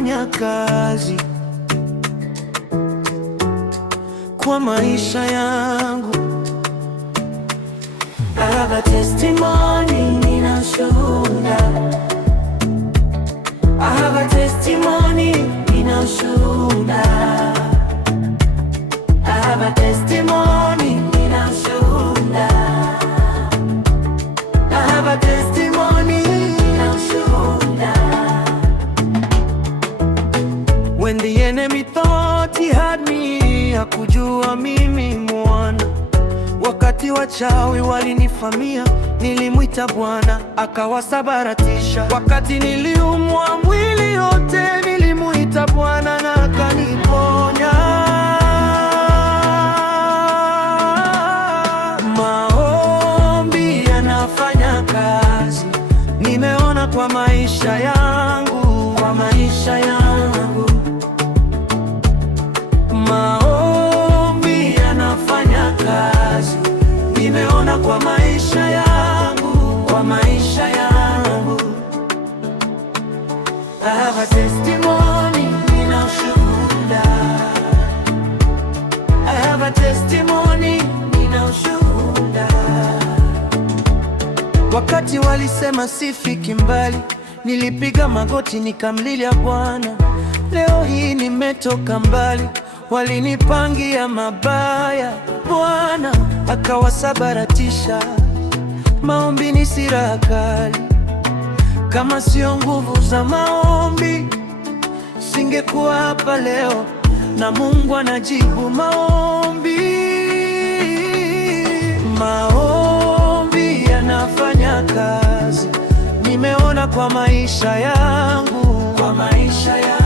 yanafanya kazi kwa maisha yangu. I have a testimony, nina ushuhuda. I have a testimony, nina ushuhuda. I have a testimony, nina ushuhuda. I have a testimony, nina ushuhuda. When the enemy thought he had me, hakujua mimi mwana. Wakati wachawi walinifamia, nilimwita Bwana akawasabaratisha. Wakati niliumwa mwili yote, nilimwita Bwana na akaniponya. Maombi yanafanya kazi, nimeona kwa maisha yangu, kwa maisha yangu. Maombi yanafanya kazi, nimeona kwa maisha yangu, kwa maisha yangu. I have a testimony, nina ushuhuda. I have a testimony, nina ushuhuda. Wakati walisema sifiki mbali, nilipiga magoti nikamlilia Bwana. Leo hii nimetoka mbali, walinipangia mabaya, Bwana akawasabaratisha. Maombi ni silaha kali, kama sio nguvu za maombi singekuwa hapa leo. Na Mungu anajibu maombi. Maombi yanafanya kazi, nimeona kwa maisha yangu, kwa maisha yangu.